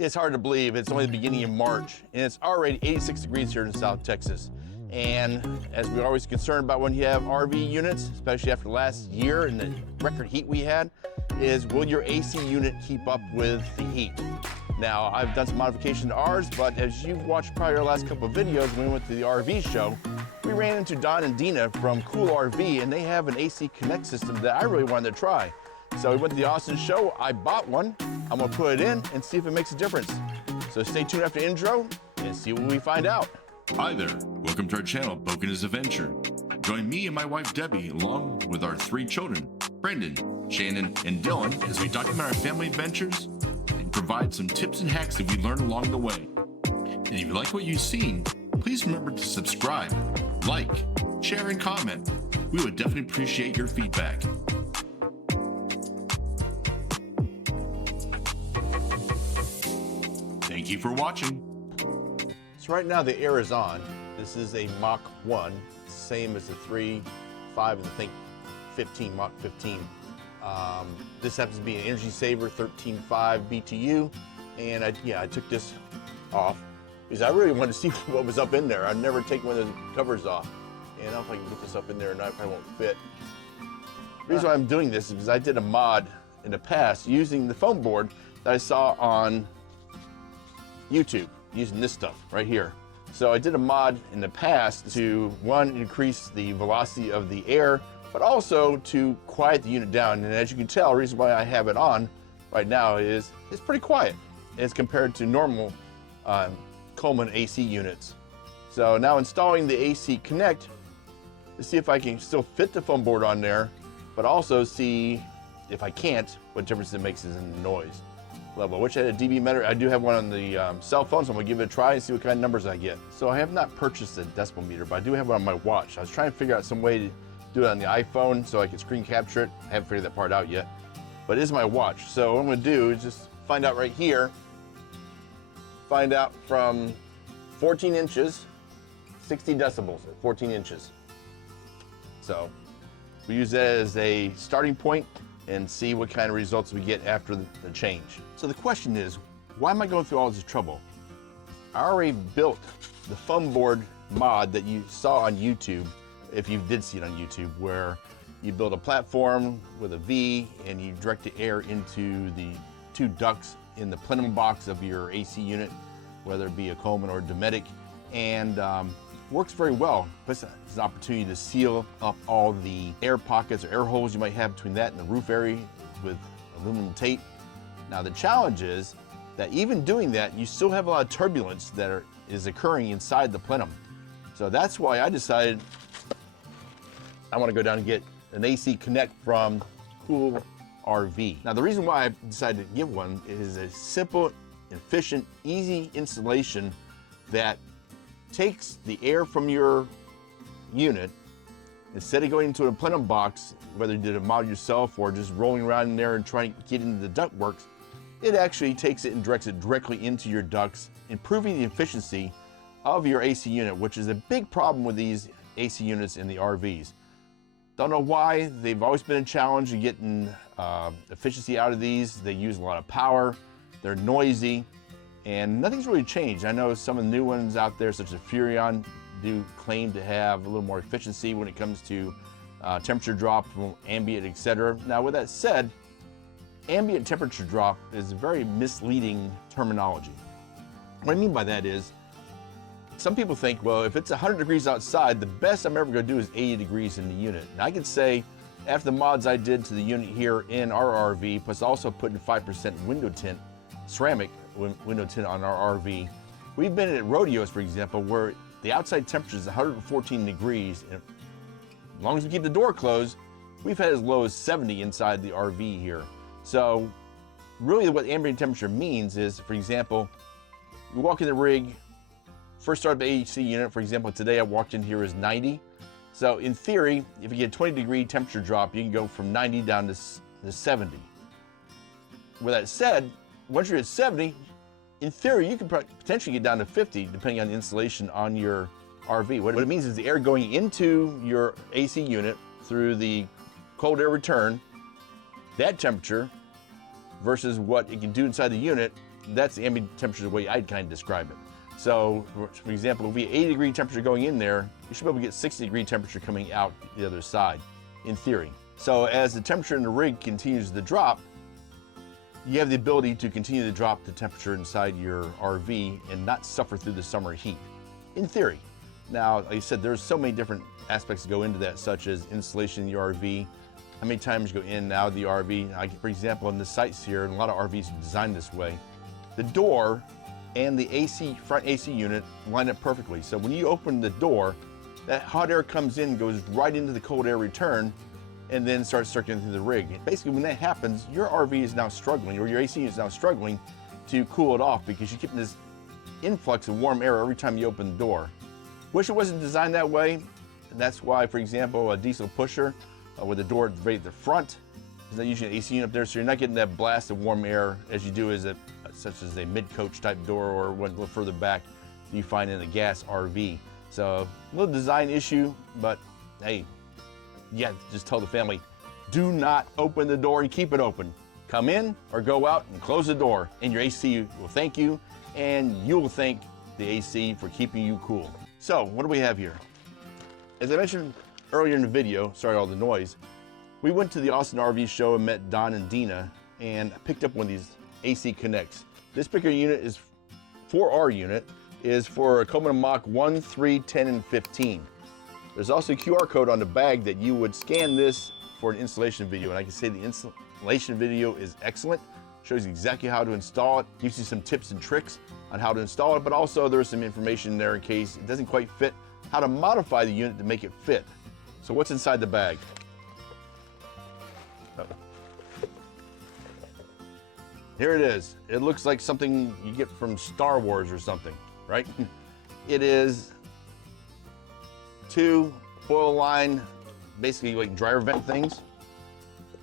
It's hard to believe it's only the beginning of March and it's already 86 degrees here in South Texas. And as we're always concerned about when you have RV units, especially after last year and the record heat we had, is will your AC unit keep up with the heat? Now, I've done some modification to ours, but as you've watched probably our last couple of videos when we went to the RV show, we ran into Don and Dina from Kool RV, and they have an AC Connect system that I really wanted to try. So we went to the Austin show, I bought one, I'm gonna put it in and see if it makes a difference. So stay tuned after the intro and see what we find out. Hi there, welcome to our channel, Boken's Adventure. Join me and my wife Debbie, along with our 3 children, Brendan, Shannon, and Dylan, as we document our family adventures and provide some tips and hacks that we learn along the way. And if you like what you've seen, please remember to subscribe, like, share, and comment. We would definitely appreciate your feedback. Thank you for watching. So right now the air is on. This is a Mach 1, same as the 3, 5, and I think 15, Mach 15. This happens to be an energy saver, 13.5 BTU, and I took this off because I really wanted to see what was up in there. I've never taken one of the covers off, and I don't know if I can get this up in there or not, it probably won't fit. The reason why I'm doing this is because I did a mod in the past using the foam board that I saw on YouTube, using this stuff right here. So I did a mod in the past to, one, increase the velocity of the air, but also to quiet the unit down. And as you can tell, the reason why I have it on right now is it's pretty quiet as compared to normal Coleman AC units. So now installing the AC Connect to see if I can still fit the foam board on there, but also see if I can't, what difference it makes in the noise level, which I had a dB meter. I do have one on the cell phone, so I'm gonna give it a try and see what kind of numbers I get. So I have not purchased a decibel meter, but I do have one on my watch. I was trying to figure out some way to do it on the iPhone so I could screen capture it. I haven't figured that part out yet, but it is my watch. So what I'm gonna do is just find out right here, find out from 14 inches, 60 decibels at 14 inches. So we use that as a starting point and see what kind of results we get after the change. So the question is, why am I going through all this trouble? I already built the foam board mod that you saw on YouTube, if you did see it on YouTube, where you build a platform with a V and you direct the air into the 2 ducts in the plenum box of your AC unit, whether it be a Coleman or a Dometic, and works very well. Plus, it's an opportunity to seal up all the air pockets or air holes you might have between that and the roof area with aluminum tape. Now the challenge is that even doing that, you still have a lot of turbulence that is occurring inside the plenum. So that's why I decided I want to go down and get an AC Connect from Kool RV. Now the reason why I decided to get one is a simple, efficient, easy installation that takes the air from your unit. Instead of going into a plenum box, whether you did a mod yourself or just rolling around in there and trying to get into the ductworks, it actually takes it and directs it directly into your ducts, improving the efficiency of your AC unit, which is a big problem with these AC units in the RVs. Don't know why, they've always been a challenge in getting efficiency out of these. They use a lot of power, they're noisy, and nothing's really changed. I know some of the new ones out there, such as Furrion, do claim to have a little more efficiency when it comes to temperature drop from ambient, etc. Now, with that said, ambient temperature drop is a very misleading terminology. What I mean by that is, some people think, well, if it's 100 degrees outside, the best I'm ever gonna do is 80 degrees in the unit. And I could say, after the mods I did to the unit here in our RV, plus also putting 5% window tint, ceramic window tint on our RV, we've been at rodeos, for example, where the outside temperature is 114 degrees, and as long as we keep the door closed, we've had as low as 70 inside the RV here. So really what ambient temperature means is, for example, you walk in the rig, first start the AC unit, for example, today I walked in here is 90. So in theory, if you get a 20-degree temperature drop, you can go from 90 down to 70. With that said, once you're at 70, in theory, you can potentially get down to 50, depending on the installation on your RV. What it means is the air going into your AC unit through the cold air return, that temperature versus what it can do inside the unit that's the ambient temperature the way I'd kind of describe it. So, for example, if we have 80-degree temperature going in there, you should be able to get 60-degree temperature coming out the other side, in theory. So as the temperature in the rig continues to drop, you have the ability to continue to drop the temperature inside your RV and not suffer through the summer heat, in theory. Now, like I said, there's so many different aspects that go into that, such as insulation in your RV, how many times you go in and out of the RV. For example, in the Sightseer, and a lot of RVs are designed this way, the door and the AC, front AC unit line up perfectly. So when you open the door, that hot air comes in, goes right into the cold air return, and then starts circulating through the rig. And basically, when that happens, your RV is now struggling, or your AC is now struggling to cool it off because you're getting this influx of warm air every time you open the door. Wish it wasn't designed that way. And that's why, for example, a diesel pusher with the door right at the front is not using an AC unit up there, so you're not getting that blast of warm air as you do such as a mid-coach type door, or one a little further back you find in a gas RV. So a little design issue, but hey, yeah, just tell the family, do not open the door and keep it open. Come in or go out and close the door, and your AC will thank you, and you'll thank the AC for keeping you cool. So what do we have here? As I mentioned earlier in the video, sorry all the noise, we went to the Austin RV show and met Don and Dina, and I picked up one of these AC Connects. This particular unit is, for our unit, is for a Coleman Mach 1, 3, 10, and 15. There's also a QR code on the bag that you would scan this for an installation video, and I can say the installation video is excellent. Shows you exactly how to install it, gives you some tips and tricks on how to install it, but also there's some information there in case it doesn't quite fit, how to modify the unit to make it fit. So what's inside the bag? Here it is. It looks like something you get from Star Wars or something, right? It is 2 foil line, basically like dryer vent things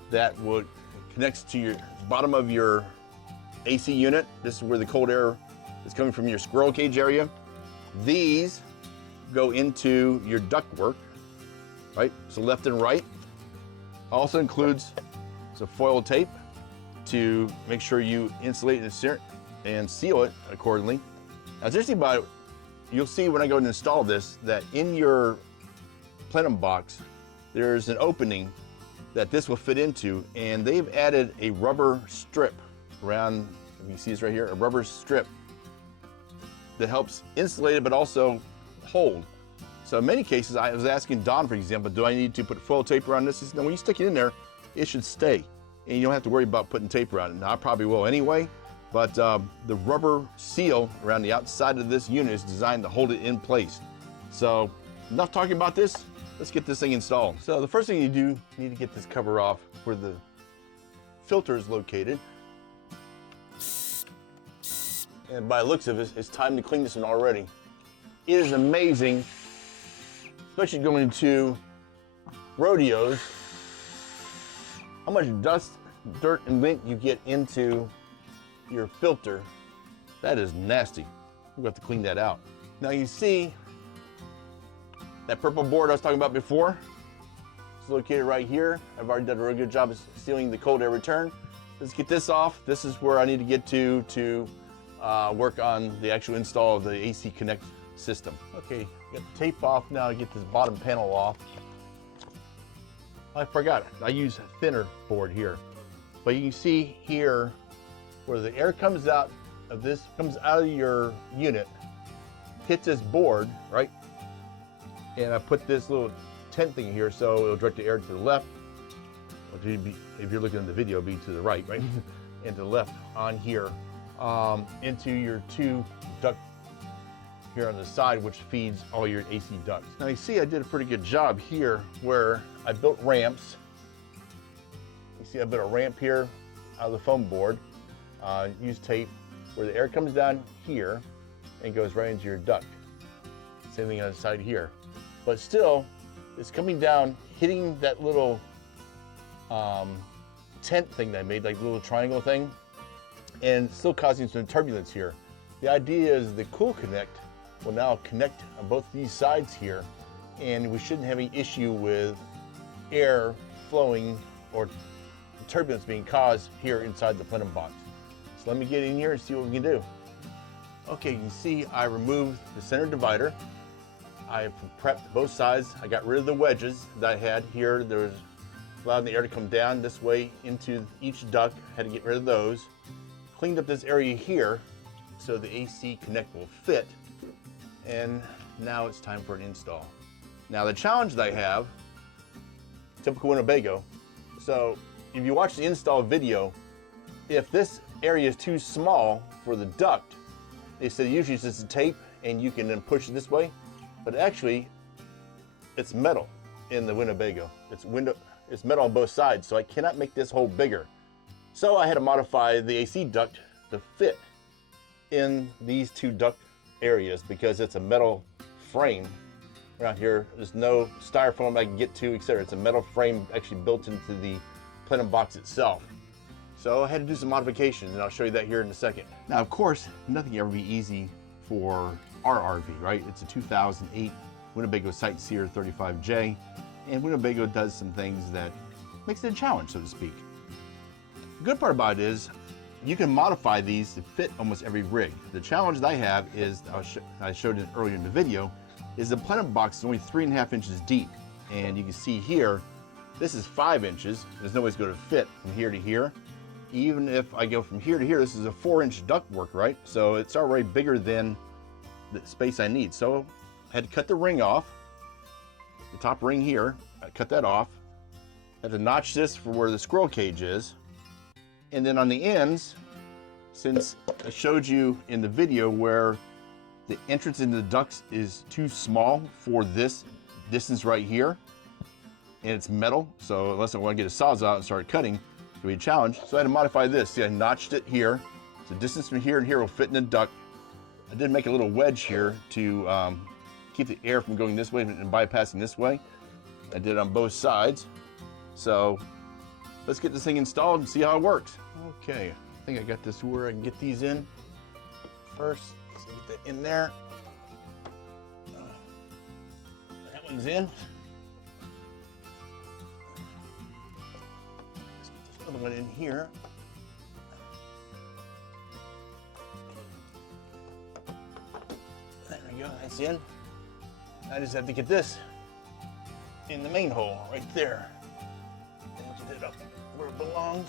that would connects to your bottom of your AC unit. This is where the cold air is coming from your squirrel cage area. These go into your ductwork, right? So left and right. Also includes some foil tape to make sure you insulate and seal it accordingly. Now, the interesting about it, you'll see when I go and install this, that in your plenum box, there's an opening that this will fit into, and they've added a rubber strip around, you can see this right here, a rubber strip that helps insulate it, but also hold. So in many cases, I was asking Don, for example, do I need to put foil tape around this? He said, no, when you stick it in there, it should stay, and you don't have to worry about putting tape around it. Now, I probably will anyway, but the rubber seal around the outside of this unit is designed to hold it in place. So enough talking about this, let's get this thing installed. So the first thing you do, you need to get this cover off where the filter is located. And by the looks of it, it's time to clean this one already. It is amazing, especially going to rodeos, how much dust, dirt, and lint you get into your filter. That is nasty. We'll have to clean that out. Now you see that purple board I was talking about before. It's located right here. I've already done a really good job of sealing the cold air return. Let's get this off. This is where I need to get to work on the actual install of the AC Connect system. Okay, got the tape off now to get this bottom panel off. I forgot, I use a thinner board here. But you can see here where the air comes out of this, comes out of your unit, hits this board, right? And I put this little tent thing here so it'll direct the air to the left. If you're looking at the video, it'll be to the right, right? And to the left on here, into your 2 duct here on the side, which feeds all your AC ducts. Now you see I did a pretty good job here where I built ramps. You see I built a ramp here out of the foam board. Use tape where the air comes down here and goes right into your duct. Same thing on the side here. But still, it's coming down, hitting that little tent thing that I made, like a little triangle thing, and still causing some turbulence here. The idea is the Kool Connect will now connect on both these sides here, and we shouldn't have any issue with air flowing or turbulence being caused here inside the plenum box. So let me get in here and see what we can do. Okay, you can see I removed the center divider. I prepped both sides. I got rid of the wedges that I had here. There was allowing the air to come down this way into each duct. Had to get rid of those. Cleaned up this area here so the AC connect will fit. And now it's time for an install. Now the challenge that I have, typical Winnebago. So if you watch the install video, if this area is too small for the duct, they said usually it's just a tape and you can then push it this way, but actually it's metal in the Winnebago. It's metal on both sides, so I cannot make this hole bigger. So I had to modify the AC duct to fit in these two duct areas because it's a metal frame around here. There's no styrofoam I can get to, etc. It's a metal frame actually built into the plenum box itself. So I had to do some modifications, and I'll show you that here in a second. Now, of course, nothing can ever be easy for our RV, right? It's a 2008 Winnebago Sightseer 35J, and Winnebago does some things that makes it a challenge, so to speak. The good part about it is you can modify these to fit almost every rig. The challenge that I have is, I showed it earlier in the video, is the plenum box is only 3.5 inches deep. And you can see here, this is 5 inches. There's no way it's going to fit from here to here. Even if I go from here to here, this is a 4-inch ductwork, right? So it's already bigger than the space I need. So I had to cut the ring off, the top ring here, I cut that off. I had to notch this for where the squirrel cage is. And then on the ends, since I showed you in the video where the entrance into the ducts is too small for this distance right here, and it's metal, so unless I want to get a sawzall and start cutting, it's going to be a challenge. So I had to modify this. See, I notched it here. So the distance from here and here will fit in the duct. I did make a little wedge here to keep the air from going this way and bypassing this way. I did it on both sides. So let's get this thing installed and see how it works. Okay, I think I got this where I can get these in first. So get that in there. That one's in. Let's get this other one in here. There we go, that's in. I just have to get this in the main hole right there. And get it up where it belongs.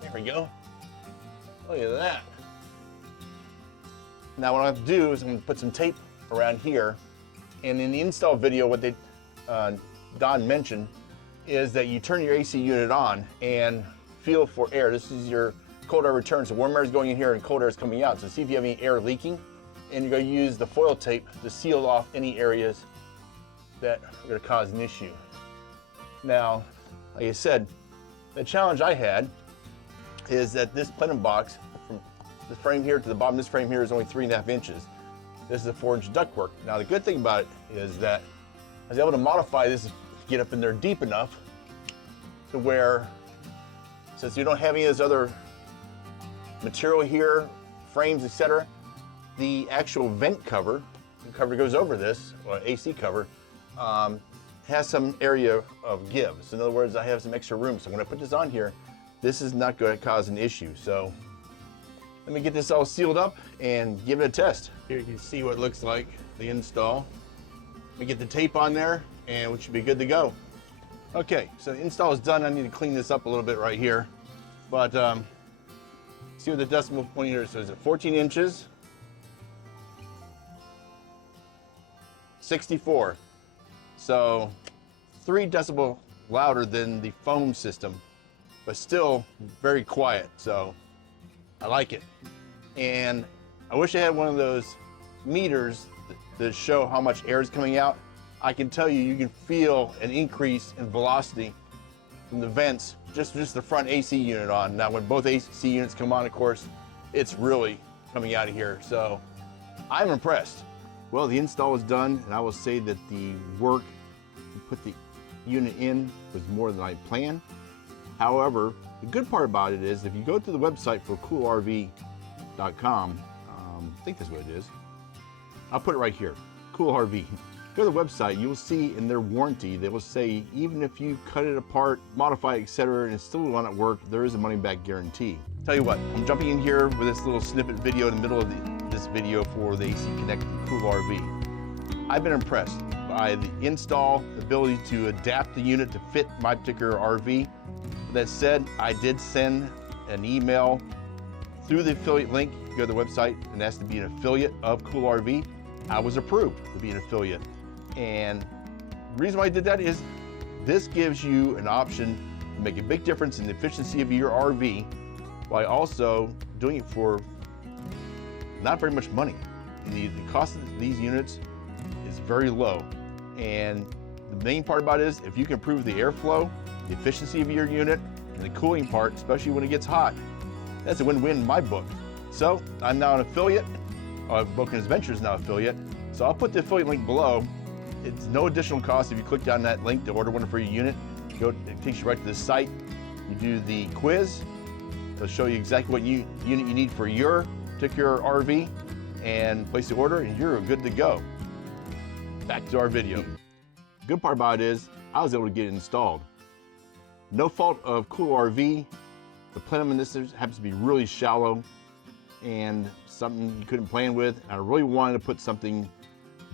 There we go. Look at that. Now what I have to do is I'm going to put some tape around here. And in the install video, what Don mentioned is that you turn your AC unit on and feel for air. This is your cold air return. So warm air is going in here and cold air is coming out. So see if you have any air leaking. And you're going to use the foil tape to seal off any areas that are going to cause an issue. Now, like I said, the challenge I had is that this plenum box, from the frame here to the bottom of this frame here, is only 3.5 inches. This is a 4-inch ductwork. Now the good thing about it is that I was able to modify this to get up in there deep enough to where, since you don't have any of this other material here, frames, etc., the actual vent cover, the cover that goes over this, or AC cover, has some area of give. So in other words, I have some extra room. So when I put this on here, this is not going to cause an issue. So let me get this all sealed up and give it a test. Here you can see what it looks like, the install. Let me get the tape on there and we should be good to go. Okay, so the install is done. I need to clean this up a little bit right here. But see what the decimal point here is. So is it 14 inches? 64. So 3 decibel louder than the foam system, but still very quiet. So I like it. And I wish I had one of those meters that show how much air is coming out. I can tell you, you can feel an increase in velocity from the vents, just the front AC unit on. Now when both AC units come on, of course, it's really coming out of here. So I'm impressed. Well, the install is done, and I will say that the work to put the unit in was more than I planned. However, the good part about it is if you go to the website for KoolRV.com, I think that's what it is. I'll put it right here, Kool RV. Go to the website, you'll see in their warranty, they will say, even if you cut it apart, modify it, etc., and it still will not work, there is a money back guarantee. Tell you what, I'm jumping in here with this little snippet video in the middle of this video for the AC Connect Kool RV. I've been impressed by the install, ability to adapt the unit to fit my particular RV. With that said, I did send an email through the affiliate link. You go to the website and ask to be an affiliate of Kool RV. I was approved to be an affiliate. And the reason why I did that is this gives you an option to make a big difference in the efficiency of your RV while also doing it for not very much money. The cost of these units is very low. And the main part about it is if you can improve the airflow, the efficiency of your unit, and the cooling part, especially when it gets hot, that's a win-win in my book. So I'm now an affiliate. Boken's Adventure is now affiliate. So I'll put the affiliate link below. It's no additional cost if you click on that link to order one for your unit. It takes you right to the site. You do the quiz. It'll show you exactly what unit you need for your particular RV and place the order and you're good to go. Back to our video. The good part about it is I was able to get it installed. No fault of Kool RV. The plenum in this happens to be really shallow and something you couldn't plan with. I really wanted to put something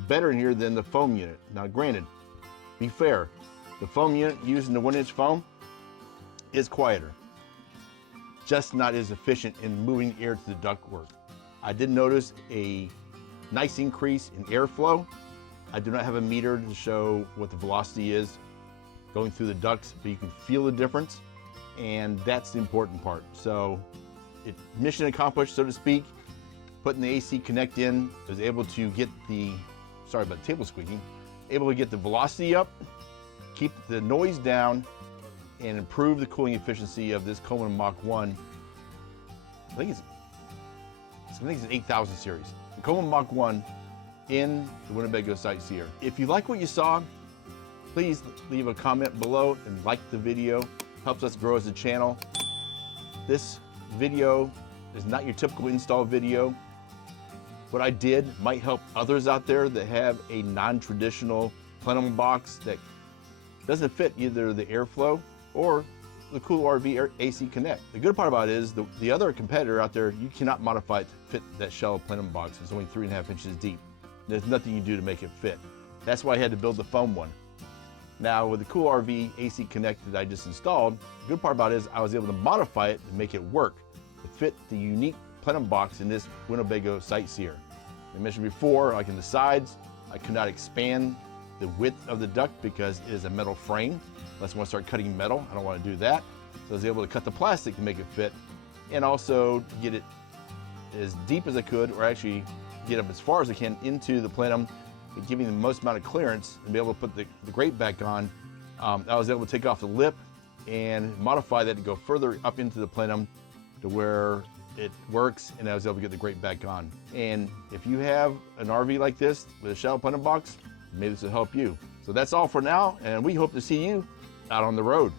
better in here than the foam unit. Now granted, be fair, the foam unit using the 1-inch foam is quieter, just not as efficient in moving air to the ductwork. I did notice a nice increase in airflow. I do not have a meter to show what the velocity is going through the ducts, but you can feel the difference, and that's the important part. So mission accomplished, so to speak. Putting the AC Connect in, I was able to get sorry about the table squeaking, able to get the velocity up, keep the noise down, and improve the cooling efficiency of this Kool Mach 1. I think it's an 8000 series. The Kool Mach 1 in the Winnebago Sightseer. If you like what you saw, please leave a comment below and like the video. Helps us grow as a channel. This video is not your typical install video. What I did might help others out there that have a non-traditional plenum box that doesn't fit either the airflow or the Kool RV AC Connect. The good part about it is the other competitor out there, you cannot modify it to fit that shallow plenum box. It's only 3.5 inches deep. There's nothing you can do to make it fit. That's why I had to build the foam one. Now with the Kool RV AC Connect that I just installed, the good part about it is I was able to modify it and make it work to fit the unique plenum box in this Winnebago Sightseer. I mentioned before, like in the sides, I could not expand the width of the duct because it is a metal frame. Unless I want to start cutting metal, I don't want to do that. So I was able to cut the plastic to make it fit and also get it as deep as I could, or actually get up as far as I can into the plenum, giving the most amount of clearance and be able to put the grate back on. I was able to take off the lip and modify that to go further up into the plenum to where it works, and I was able to get the grate back on. And if you have an RV like this with a shallow plenum box, maybe this will help you. So that's all for now, and we hope to see you out on the road.